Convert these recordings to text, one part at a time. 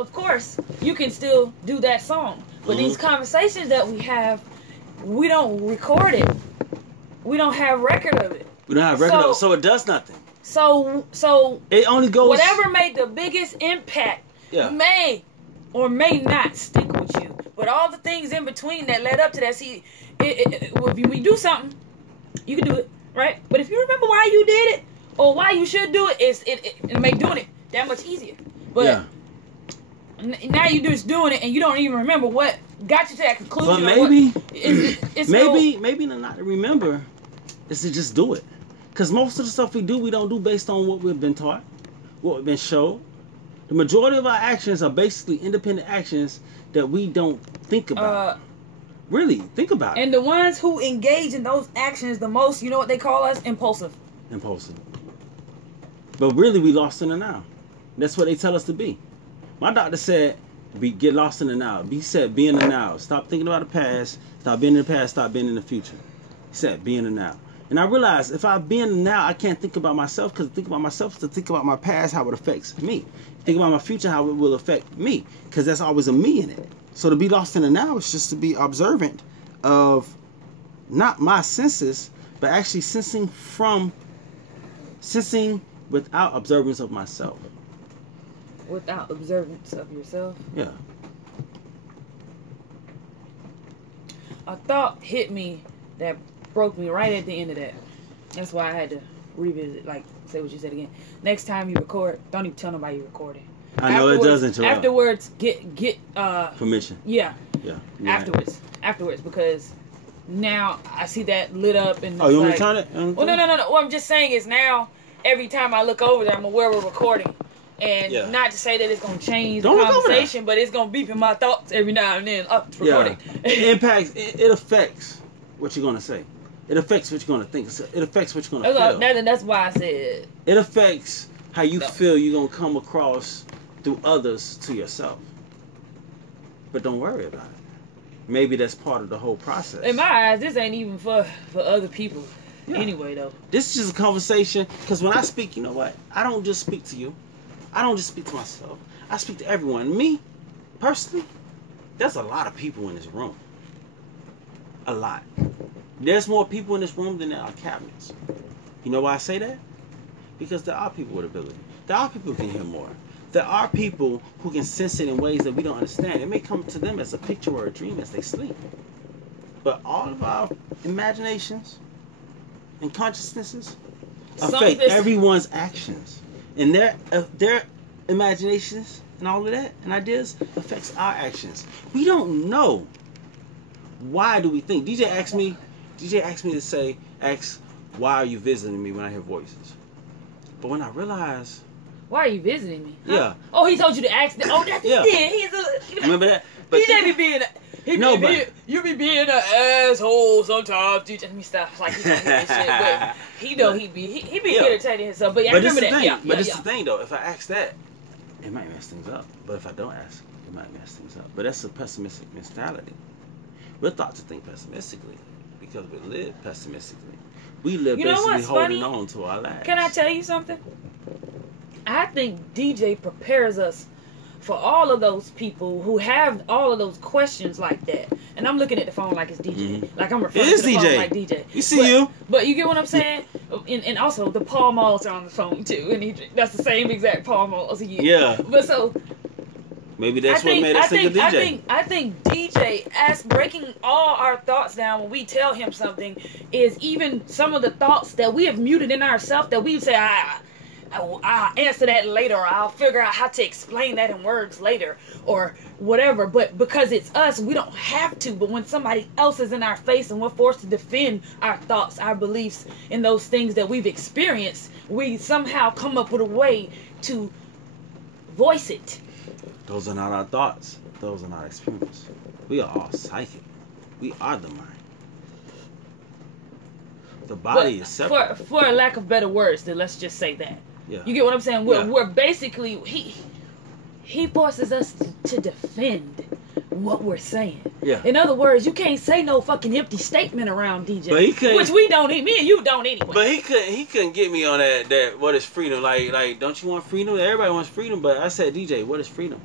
of course, you can still do that song. But these conversations that we have, we don't record it. We don't have record of it. We don't have record of it, so it does nothing. So it only goes. Whatever made the biggest impact may or may not stick with you. But all the things in between that led up to that, see, when you do something, you can do it, right? But if you remember why you did it or why you should do it, it make doing it that much easier. But now you're just doing it and you don't even remember what got you to that conclusion. But maybe, maybe not to remember is to just do it. Because most of the stuff we do, we don't do based on what we've been taught, what we've been shown. The majority of our actions are basically independent actions that we don't think about. Really, think about it. And the ones who engage in those actions the most, you know what they call us? Impulsive. Impulsive. But really, we lost in the now. That's what they tell us to be. My doctor said, get lost in the now. He said, be in the now. Stop thinking about the past. Stop being in the past. Stop being in the future. He said, be in the now. And I realized if I be in the now, I can't think about myself, because to think about myself is to think about my past, how it affects me. Think about my future, how it will affect me, because that's always a me in it. So to be lost in the now is just to be observant of not my senses, but actually sensing without observance of myself. Without observance of yourself? Yeah. A thought hit me that broke me right at the end of that. That's why I had to revisit, like, say what you said again. Next time you record, don't even tell nobody you're recording. I know it doesn't. Afterwards, get permission. Yeah. Yeah. Afterwards, because now I see that lit up and. Oh, you want me to turn it? Well, no. What I'm just saying is now every time I look over there, I'm aware we're recording. And not to say that it's going to change the conversation, but it's going to beep in my thoughts every now and then. Oh, it's recording. It impacts. It affects what you're going to say. It affects what you're going to think. It affects what you're going to feel. That's why I said. It affects how you feel you're going to come across through others to yourself. But don't worry about it. Maybe that's part of the whole process. In my eyes, this ain't even for other people. Anyway, though. This is just a conversation. Because when I speak, you know what? I don't just speak to you. I don't just speak to myself. I speak to everyone. Me, personally, there's a lot of people in this room. A lot. There's more people in this room than there are cabinets. You know why I say that? Because there are people with ability. There are people who can hear more. There are people who can sense it in ways that we don't understand. It may come to them as a picture or a dream as they sleep. But all of our imaginations and consciousnesses affect everyone's actions. And their imaginations and all of that and ideas affects our actions. We don't know. Why do we think? DJ asked me to ask, why are you visiting me when I hear voices? But when I realized, why are you visiting me? Huh? Yeah. Oh, he told you to ask that. Oh, that's it. Remember that? But DJ be being you be being an asshole sometimes. DJ, let me stop. Like he don't hear this shit, but he know he be entertaining himself. But I remember that. But this is the thing though. If I ask that, it might mess things up. But if I don't ask, it might mess things up. But that's a pessimistic mentality. We're thought to think pessimistically because we live pessimistically. We live basically holding on to our lives. Can I tell you something? I think DJ prepares us for all of those people who have all of those questions like that. And I'm looking at the phone like it's DJ. Like I'm referring to the phone like DJ. You see you. But you get what I'm saying? And also the Paul Malls are on the phone too. And that's the same exact Paul Malls he used. Yeah. But so maybe that's what made us think of DJ. I think DJ breaking all our thoughts down when we tell him something is even some of the thoughts that we have muted in ourselves that we say, I'll answer that later, or I'll figure out how to explain that in words later, or whatever. But because it's us, we don't have to. But when somebody else is in our face and we're forced to defend our thoughts, our beliefs, and those things that we've experienced, we somehow come up with a way to voice it. Those are not our thoughts. Those are not experiences. We are all psychic. We are the mind. The body is separate. For a lack of better words, then let's just say that. Yeah. You get what I'm saying? We're basically he forces us to defend what we're saying. Yeah. In other words, you can't say no fucking empty statement around DJ. But he couldn't, which we don't. Me and you don't anyway. But he couldn't get me on that what is freedom? Like don't you want freedom? Everybody wants freedom, but I said, DJ, what is freedom?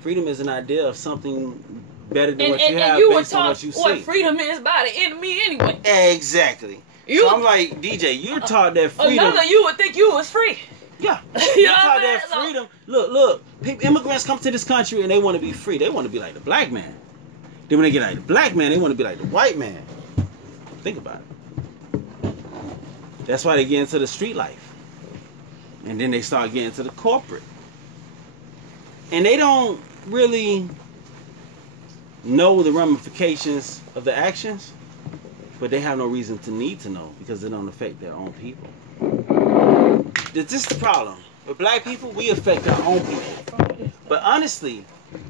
Freedom is an idea of something better than what you have and you based on what you see. what freedom is by the enemy anyway. Exactly. So I'm like, DJ, you're taught that freedom. Another you would think you was free. Yeah. You You're know taught what I mean? that freedom. Look. Immigrants come to this country and they want to be free. They want to be like the black man. Then when they get like the black man, they want to be like the white man. Think about it. That's why they get into the street life. And then they start getting into the corporate. And they don't really know the ramifications of the actions, but they have no reason to need to know because they don't affect their own people. This is the problem. With black people, we affect our own people. But honestly,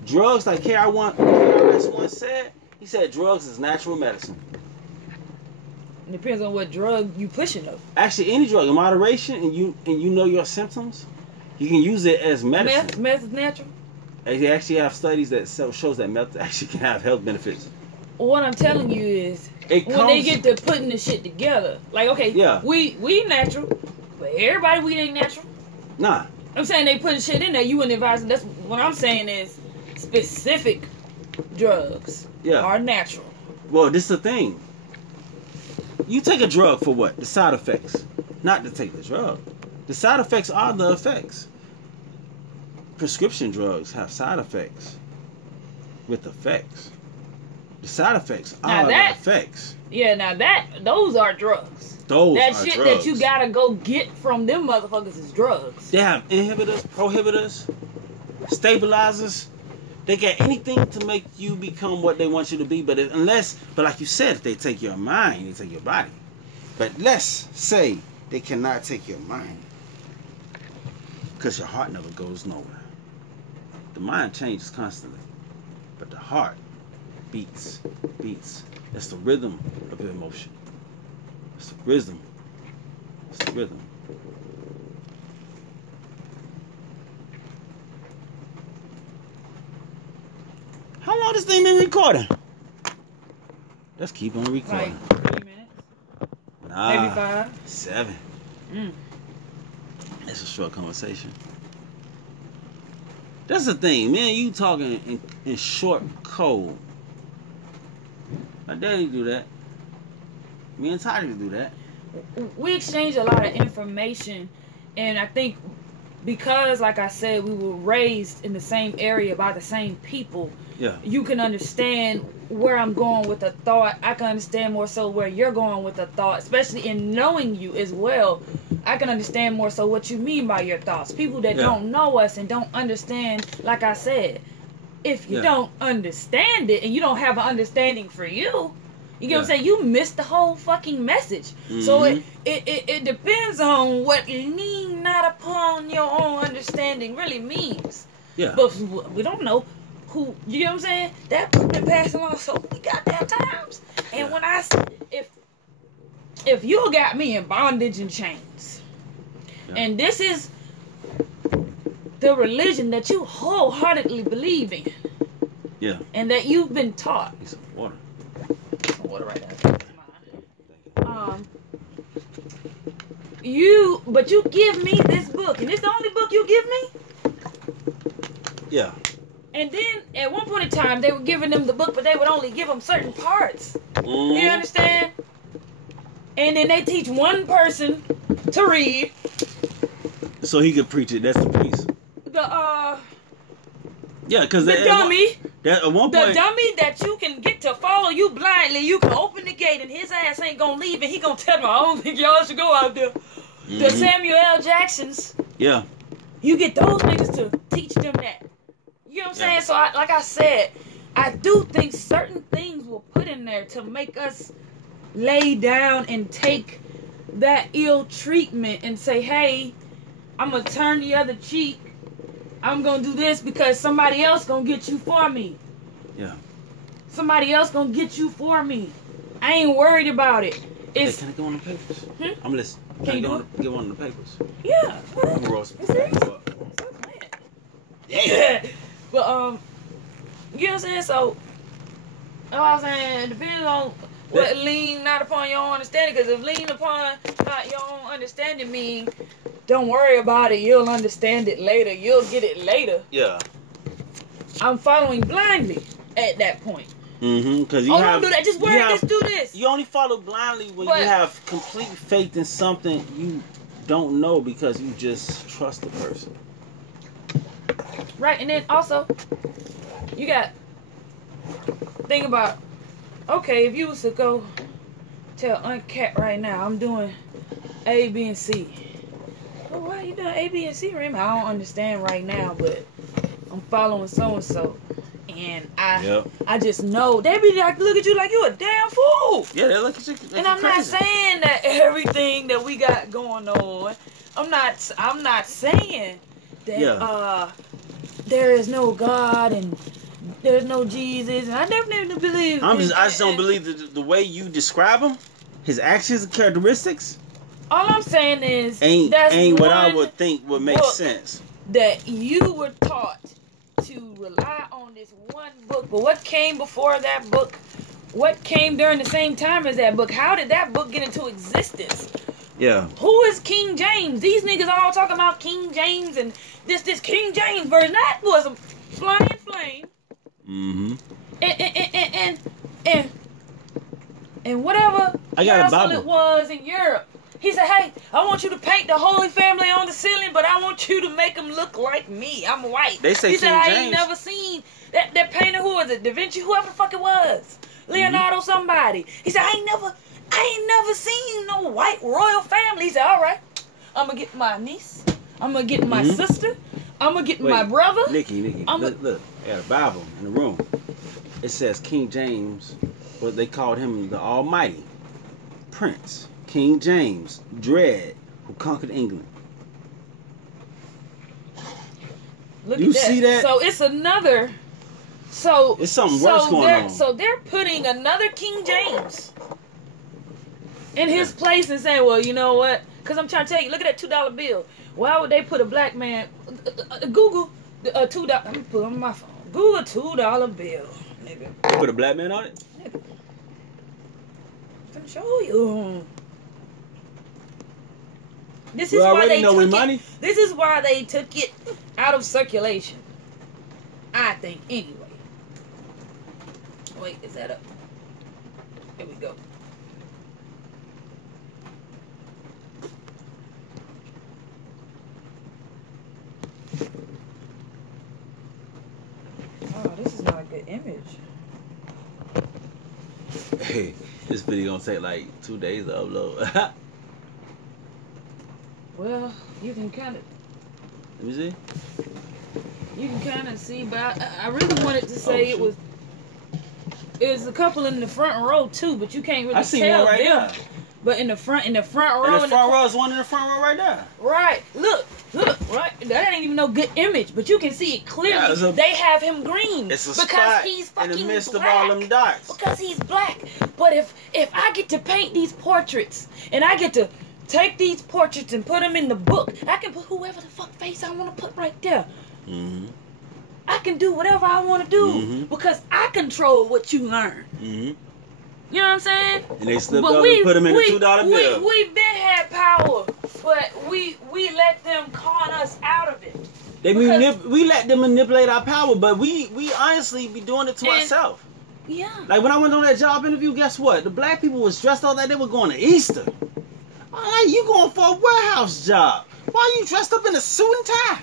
drugs, like KRS One said, he said drugs is natural medicine. It depends on what drug you pushing though. Actually, any drug in moderation, and you know your symptoms, you can use it as medicine. Meth is natural. They actually have studies that shows that meth actually can have health benefits. What I'm telling you is, when they get to putting the shit together, like okay, yeah, we natural, but everybody we ain't natural. Nah. I'm saying they putting shit in there. You wouldn't advise them. That's what I'm saying is specific drugs are natural. Well, this is the thing. You take a drug for what? The side effects. Not to take the drug. The side effects are the effects. Prescription drugs have side effects with effects. The side effects are the effects. Yeah, now those are drugs. That shit drugs. That you gotta go get from them motherfuckers is drugs. They have inhibitors, prohibitors, stabilizers. They got anything to make you become what they want you to be, but like you said, if they take your mind, they take your body. But let's say they cannot take your mind, because your heart never goes nowhere. The mind changes constantly, but the heart beats. That's the rhythm of your emotion. It's the rhythm. It's the rhythm. How long this thing been recording? Let's keep on recording. Like 3 minutes? Nah, maybe 5? 7. It's a short conversation. That's the thing, man. You talking in short code. My daddy do that. Me and Toddy do that. We exchange a lot of information, and I think because, like I said, we were raised in the same area by the same people. Yeah. You can understand where I'm going with a thought. I can understand more so where you're going with a thought, especially in knowing you as well. I can understand more so what you mean by your thoughts. People that don't know us and don't understand, like I said, if you don't understand it and you don't have an understanding for you, you get what I'm saying? You missed the whole fucking message. So it depends on what lean not upon your own understanding really means. Yeah. But we don't know who, you get what I'm saying? That been passed along so many goddamn times. And when if you got me in bondage and chains, and this is the religion that you wholeheartedly believe in, and that you've been taught. Need some water. Some water right there. But you give me this book, and it's the only book you give me? Yeah. And then, at one point in time, they were giving them the book, but they would only give them certain parts. You understand? And then they teach one person to read. So he could preach it. That's the priest. Yeah, because the dummy. At one point, the dummy that you can get to follow you blindly, you can open the gate and his ass ain't gonna leave and he gonna tell me, I don't think y'all should go out there. The Samuel L. Jacksons. Yeah. You get those niggas to teach them that. You know what I'm saying? So, like I said, I do think certain things were put in there to make us lay down and take that ill treatment and say, hey, I'm going to turn the other cheek. I'm going to do this because somebody else going to get you for me. Yeah. Somebody else going to get you for me. I ain't worried about it. Hey, can I go on the papers? I'm listening. Can you get one of the papers? Yeah. I'm going to roll some Yeah. But, you know what I'm saying? So, that's what I'm saying. It depends on what lean not upon your own understanding. Because if lean upon not your own understanding mean, don't worry about it. You'll understand it later. You'll get it later. Yeah. I'm following blindly at that point. Because don't do that. Just work. Just do this. You only follow blindly when you have complete faith in something you don't know because you just trust the person. Right, and then also, you got think about. Okay, if you was to go tell Aunt Cat right now, I'm doing A, B, and C. Well, why are you doing A, B, and C, Remy? I don't understand right now, but I'm following so and so. And I just know they be like, look at you like you a damn fool. Yeah, they look at you. Like and I'm crazy. not saying that everything that we got going on. I'm not saying that there is no God and there's no Jesus. And I definitely believe. I just don't believe the way you describe him, his actions and characteristics. All I'm saying is ain't what I would think would make sense. That you were taught to rely on this one book, but what came before that book? What came during the same time as that book? How did that book get into existence? Yeah. Who is King James? These niggas all talking about King James and this King James version. That was a flying flame. And whatever castle it was in Europe. He said, hey, I want you to paint the Holy Family on the ceiling, but I want you to make them look like me. I'm white. They say he said, King I James. ain't never seen that painter. Who was it? Da Vinci? Whoever the fuck it was. Leonardo somebody. He said, I ain't never seen no white royal family. He said, all right, I'm going to get my niece. I'm going to get my sister. I'm going to get my brother. Nikki, look, at a Bible in the room. It says King James, but they called him the Almighty Prince. King James, Dread, who conquered England. Look you at that. see that? So it's another. So it's something worse going on. So they're putting another King James in his place and saying, well, you know what? Because I'm trying to tell you, look at that $2 bill. Why would they put a black man? Google the $2. Let me put it on my phone. Google $2 bill, nigga. You put a black man on it? Nigga. I'm finna show you. This is why they took it. This is why they took it out of circulation. I think, anyway. Wait, is that up? Here we go. Oh, this is not a good image. Hey, this video gonna take like 2 days to upload. Well, you can kind of. Let me see. You can kind of see, but I really wanted to say it was. There's a couple in the front row too, but you can't really tell one right them. there. But in the front row. In the front row is one in the front row right there. Right. Look. Right. That ain't even no good image, but you can see it clearly. Yeah, they have him green. It's a because spot he's fucking in the midst black. of all them dots. Because he's black. But if I get to paint these portraits and I get to take these portraits and put them in the book, I can put whoever the fuck face I want to put right there. I can do whatever I want to do because I control what you learn. You know what I'm saying? And they slipped up and put them in a $2 bill. We've been had power, but we let them con us out of it. We let them manipulate our power, but we honestly be doing it to ourselves. Yeah. Like when I went on that job interview, guess what? The black people was dressed all that they were going to Easter. I'm like, you going for a warehouse job? Why are you dressed up in a suit and tie?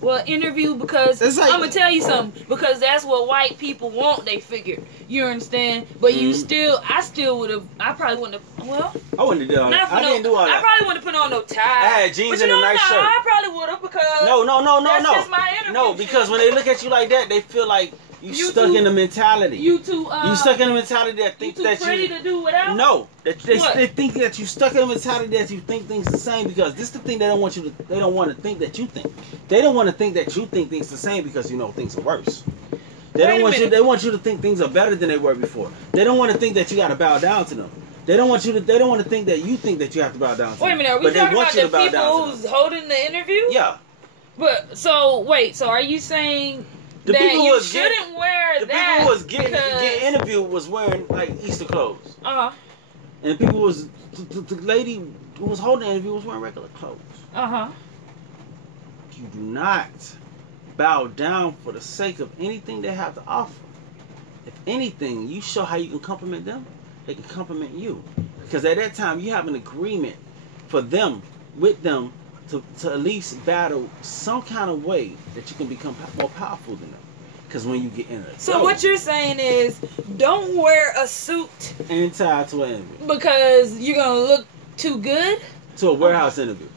Well, interview because like, I'm gonna tell you something, because that's what white people want. They figured, you understand. But I probably wouldn't have. Well, I wouldn't have done. I didn't do all that. I probably wouldn't have put on no tie. I had jeans and a nice shirt. I probably would have because that's just my interview. No, because when they look at you like that, they feel like you stuck in the mentality. You stuck in the mentality that think that you ready to do whatever. No, they think that you stuck in the mentality that you think things the same, because this is the thing they don't want you to. They don't want to think that you think. They don't want to think that you think things the same because you know things are worse. They want you to think things are better than they were before. They don't want to think that you got to bow down to them. They don't want to think that you think that you have to bow down to them. Wait a minute, are we talking about the people who's holding the interview? Yeah. But so are you saying that you shouldn't wear that? The people who was getting interviewed was wearing like Easter clothes. And the people the lady who was holding the interview was wearing regular clothes. You do not bow down for the sake of anything they have to offer. If anything, you show how you can compliment them, they can compliment you. Because at that time, you have an agreement for them, with them, to at least battle some kind of way that you can become more powerful than them. Because when you get in a So what you're saying is, don't wear a suit and tie to an interview. Because you're going to look too good? To a warehouse interview.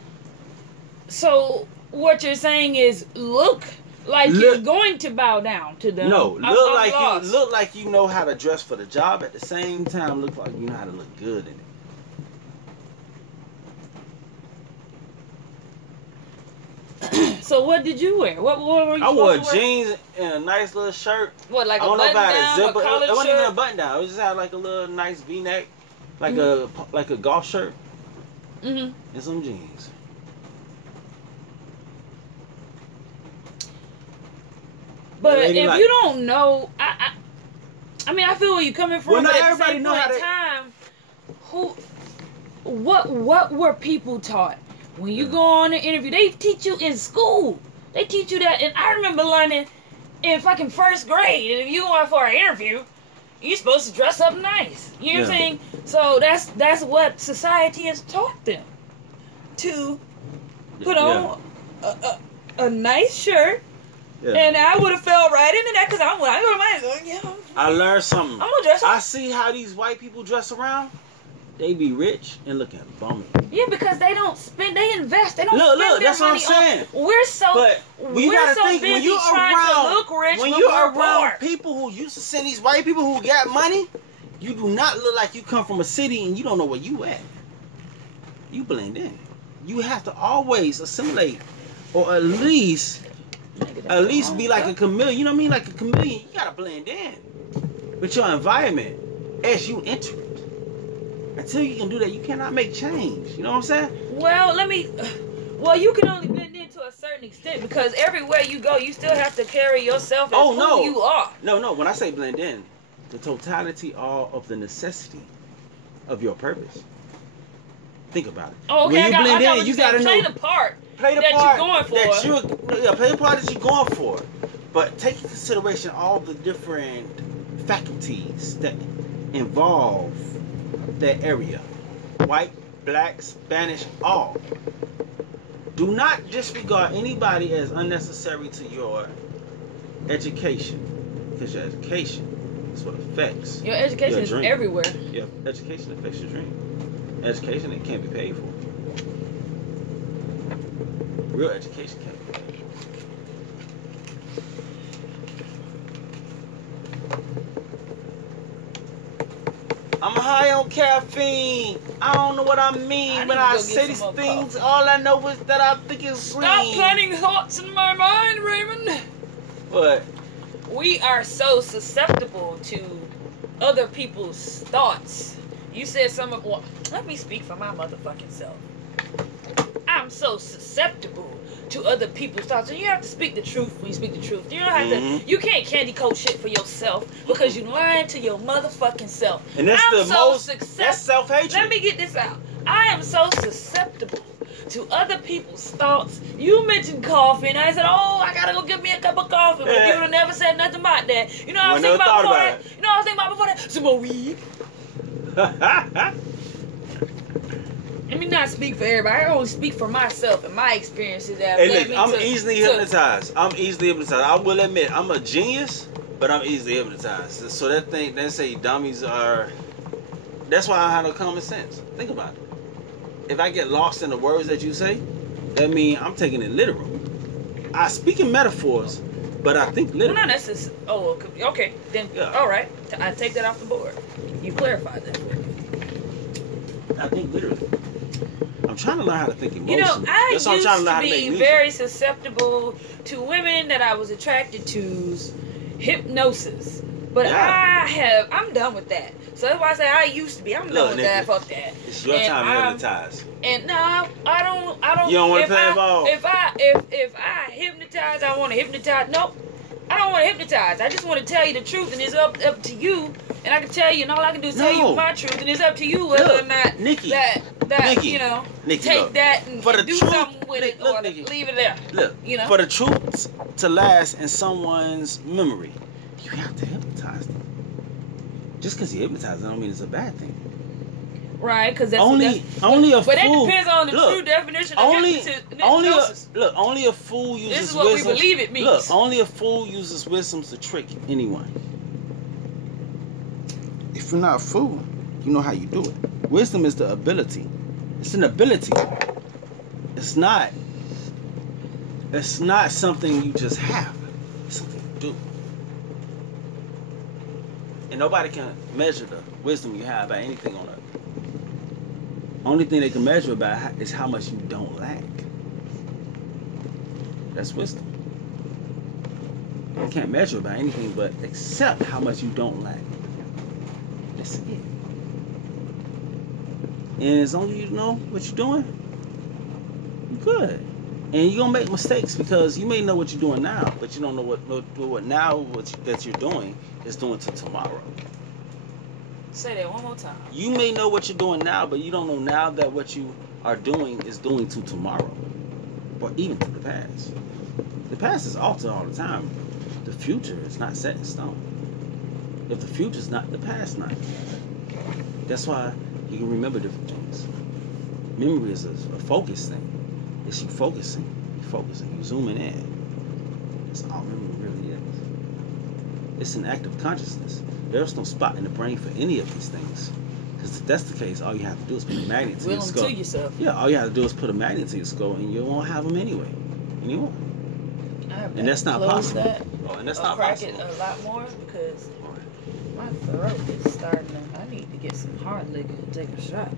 So what you're saying is, look like you're going to bow down to them. No, look like you know how to dress for the job. At the same time, look like you know how to look good in it. So what did you wear? What were you? I wore jeans and a nice little shirt. What, like I a don't know if button I had down, a zipper. a collared It wasn't even a shirt? button down. It just had like a little nice V-neck, like a golf shirt, Mm-hmm. and some jeans. But Lady if like- you don't know, I mean, I feel where you're coming from. Well, not but at the everybody same know point how in to- time, what were people taught when you go on an interview? They teach you in school. They teach you that, and I remember learning in fucking first grade. And if you going for an interview, you're supposed to dress up nice. You know what I'm saying? So that's what society has taught them to put on a nice shirt. Yeah. And I would have fell right into that because I go to my I learned something. I'm gonna dress up. I see how these white people dress around. They be rich and looking bummy. Yeah, because they don't spend, they invest. They don't Look, spend their that's what I'm money saying. We're so, But you we're gotta so think busy when you're trying around, to look rich when when you're we're around poor. people who used to send these white people who got money, you do not look like you come from a city and you don't know where you at. You blend in. You have to always assimilate, or at least be like a chameleon. You know what I mean? Like a chameleon, you gotta blend in with your environment as you enter it. Until you can do that, you cannot make change. You know what I'm saying? Well, you can only blend in to a certain extent because everywhere you go, you still have to carry yourself as who you are. No. When I say blend in, the totality all of the necessity of your purpose. Think about it. Oh, okay, when you blend in, what you saying. gotta Play know. the part Play the that part you're going for. play the part that you're going for. But take into consideration all the different faculties that involve that area. White, black, Spanish, all. Do not disregard anybody as unnecessary to your education. Because your education is what affects Your education your is dream. everywhere. Your education affects your dream. Education, it can't be paid for. Real education can't be paid for. I'm high on caffeine. I don't know what I mean when I say these things. All I know is that I think it's green. Stop planting thoughts in my mind, Raymond. What? We are so susceptible to other people's thoughts. You said some of what? Let me speak for my motherfucking self. I'm so susceptible to other people's thoughts, and you have to speak the truth when you speak the truth. You don't have to. You can't candy coat shit for yourself because you lying to your motherfucking self. And that's that's self-hatred. Let me get this out. I am so susceptible to other people's thoughts. You mentioned coffee, and I said, "Oh, I gotta go get me a cup of coffee." But you would have never said nothing about that. You know what I was thinking about before that? You know what I was thinking about before that? Some more weed. Let me not speak for everybody. I only speak for myself and my experiences. That Hey, look, I'm easily hypnotized. I will admit, I'm a genius, but I'm easily hypnotized. So they say dummies are. That's why I have no common sense. Think about it. If I get lost in the words that you say, that means I'm taking it literal. I speak in metaphors, but I think literal. Well, no, that's just. Oh, okay. Then, all right. I take that off the board. You clarified that for me. I think literally. I'm trying to learn how to think emotionally. You know, I used to be very susceptible to women that I was attracted to's hypnosis. But I'm done with that. So that's why I say I used to be. I'm done with that. Fuck that. It's your time to hypnotize. And no, I don't. You don't want to play involved. If I hypnotize, I want to hypnotize. Nope. I don't want to hypnotize. I just want to tell you the truth, and it's up to you. And I can tell you, and all I can do is tell you my truth, and it's up to you whether or not Nikki, that that, Nikki, you know, Nikki, take look, that and for the do truth, something with it, look, or Nikki, leave it there. Look, you know, for the truth to last in someone's memory, you have to hypnotize them. Just because you hypnotize them, don't mean it's a bad thing. Right? Because that's only a fool. But that depends on the true definition of hypnosis. Only a fool uses This is what wisdom. we believe it means. Look, only a fool uses wisdom to trick anyone. If you're not a fool, you know how you do it. Wisdom is the ability. It's an ability. It's not something you just have. It's something you do. And nobody can measure the wisdom you have by anything on earth. Only thing they can measure by is how much you don't lack. That's wisdom. You can't measure it by anything but except how much you don't lack. That's it. And as long as you know what you're doing, you're good. And you're gonna make mistakes because you may know what you're doing now, but you don't know what that you're doing is doing to tomorrow. Say that one more time. You may know what you're doing now, but you don't know now that what you are doing is doing to tomorrow, or even to the past. The past is altered all the time. The future is not set in stone. If the future is not, the past not. That's why you can remember different things. Memory is a focus thing. It's you focusing, you zooming in. That's all memory really is. It's an act of consciousness. There's no spot in the brain for any of these things. Because if that's the case, all you have to do is put a magnet to your skull. To yourself. Yeah, all you have to do is put a magnet to your skull, and you won't have them anyway. And you won't. And that's not possible. And that's not possible. Crack it a lot more because my throat is starting to. I need to get some hard liquor and take a shot.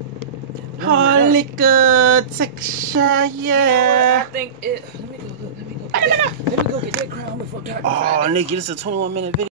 Hard liquor, take a shot, yeah. You know what? I think it. Let me go get that crown before talking. Oh, Nikki, this is a 21-minute video.